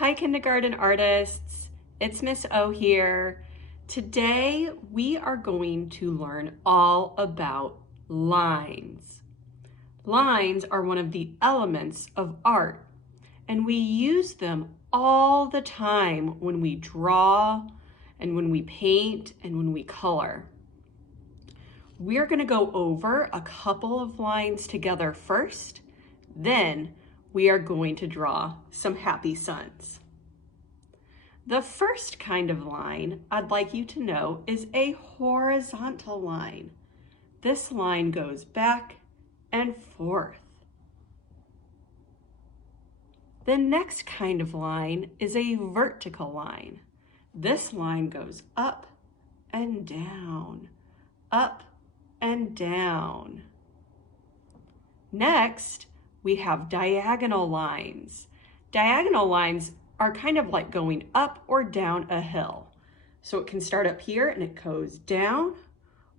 Hi, kindergarten artists. It's Miss O here. Today, we are going to learn all about lines. Lines are one of the elements of art, and we use them all the time when we draw and when we paint and when we color. We're going to go over a couple of lines together first, then we are going to draw some happy suns. The first kind of line I'd like you to know is a horizontal line. This line goes back and forth. The next kind of line is a vertical line. This line goes up and down, up and down. Next, we have diagonal lines. Diagonal lines are kind of like going up or down a hill. So it can start up here and it goes down,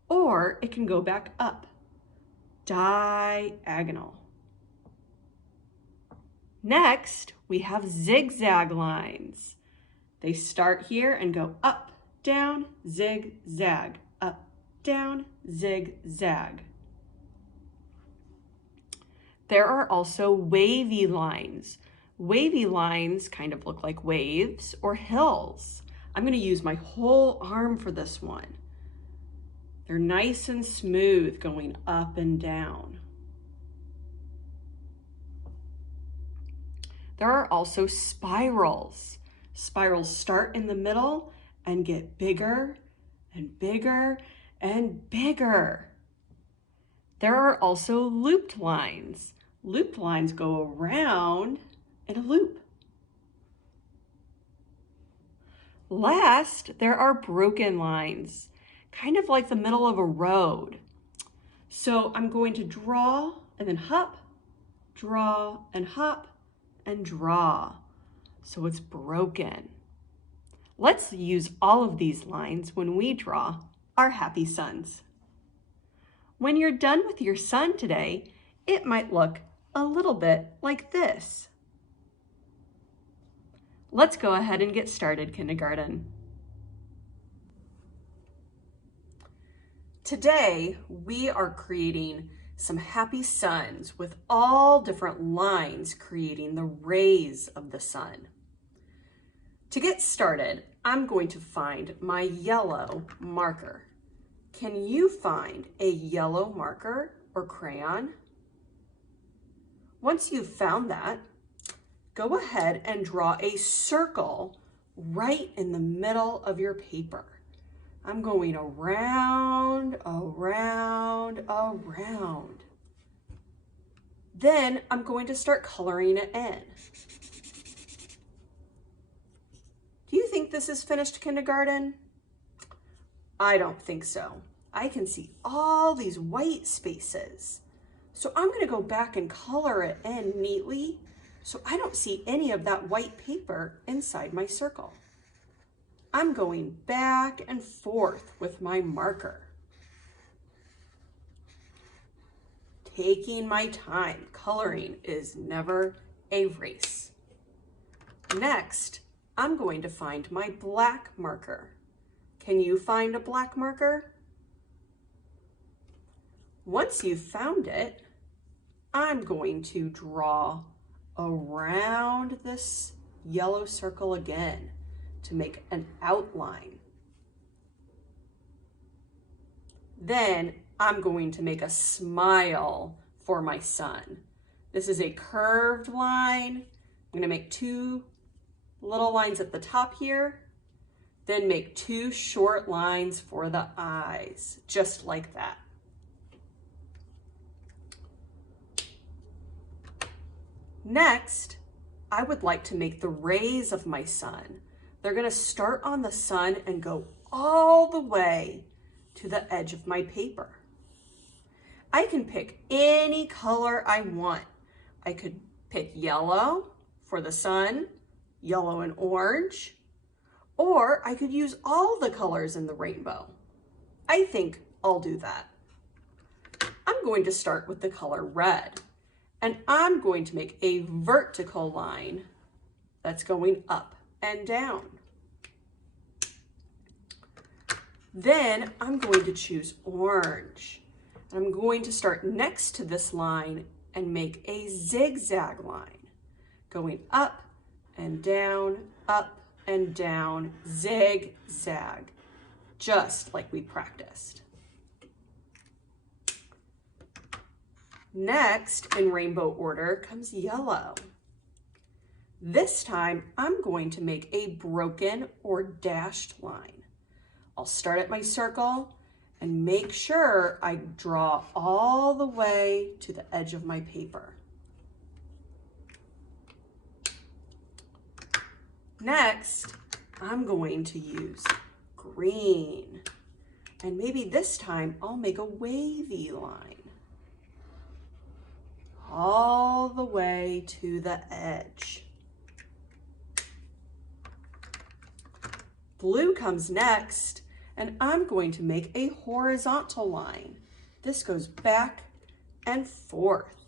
or it can go back up. Diagonal. Next, we have zigzag lines. They start here and go up, down, zigzag, up, down, zigzag. There are also wavy lines. Wavy lines kind of look like waves or hills. I'm going to use my whole arm for this one. They're nice and smooth going up and down. There are also spirals. Spirals start in the middle and get bigger and bigger and bigger. There are also looped lines. Looped lines go around in a loop. Last, there are broken lines, kind of like the middle of a road. So I'm going to draw and then hop, draw and hop and draw. So it's broken. Let's use all of these lines when we draw our happy suns. When you're done with your sun today, it might look a little bit like this. Let's go ahead and get started, kindergarten. Today, we are creating some happy suns with all different lines creating the rays of the sun. To get started, I'm going to find my yellow marker. Can you find a yellow marker or crayon? Once you've found that, go ahead and draw a circle right in the middle of your paper. I'm going around, around, around. Then I'm going to start coloring it in. Do you think this is finished, kindergarten? I don't think so. I can see all these white spaces. So I'm going to go back and color it in neatly so I don't see any of that white paper inside my circle. I'm going back and forth with my marker. Taking my time. Coloring is never a race. Next, I'm going to find my black marker. Can you find a black marker? Once you've found it, I'm going to draw around this yellow circle again to make an outline. Then I'm going to make a smile for my sun. This is a curved line. I'm going to make two little lines at the top here, then make two short lines for the eyes, just like that. Next, I would like to make the rays of my sun. They're going to start on the sun and go all the way to the edge of my paper. I can pick any color I want. I could pick yellow for the sun, yellow and orange, or I could use all the colors in the rainbow. I think I'll do that. I'm going to start with the color red. And I'm going to make a vertical line that's going up and down. Then I'm going to choose orange. I'm going to start next to this line and make a zigzag line, going up and down, zigzag, just like we practiced. Next, in rainbow order, comes yellow. This time, I'm going to make a broken or dashed line. I'll start at my circle and make sure I draw all the way to the edge of my paper. Next, I'm going to use green. And maybe this time I'll make a wavy line all the way to the edge. Blue comes next, and I'm going to make a horizontal line. This goes back and forth.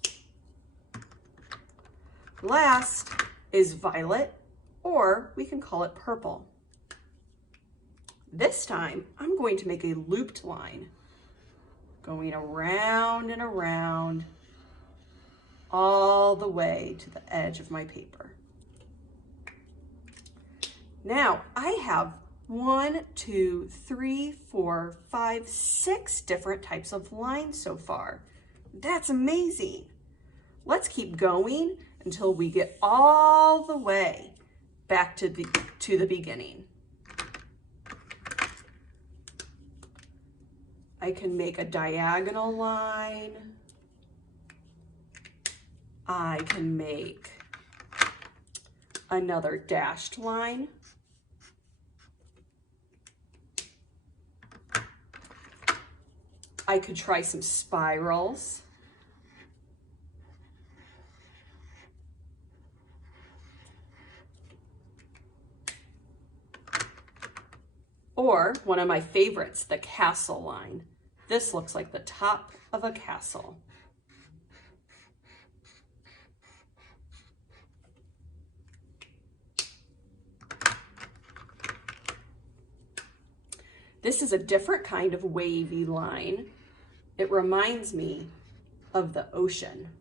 Last is violet, or we can call it purple. This time, I'm going to make a looped line, going around and around, all the way to the edge of my paper. Now, I have 1, 2, 3, 4, 5, 6 different types of lines so far. That's amazing. Let's keep going until we get all the way back to the beginning. I can make a diagonal line. I can make another dashed line. I could try some spirals. Or one of my favorites, the castle line. This looks like the top of a castle. This is a different kind of wavy line. It reminds me of the ocean.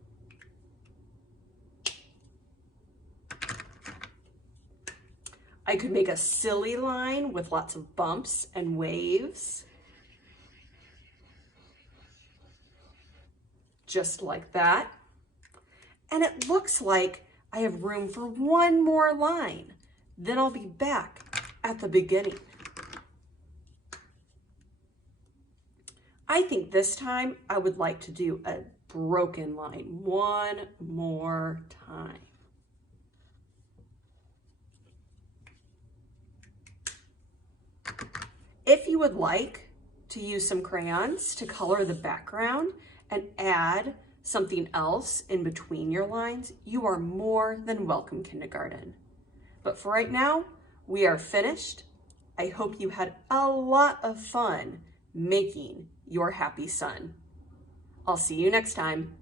I could make a silly line with lots of bumps and waves. Just like that. And it looks like I have room for one more line. Then I'll be back at the beginning. I think this time I would like to do a broken line one more time. If you would like to use some crayons to color the background and add something else in between your lines, you are more than welcome, kindergarten. But for right now, we are finished. I hope you had a lot of fun making your happy sun. I'll see you next time.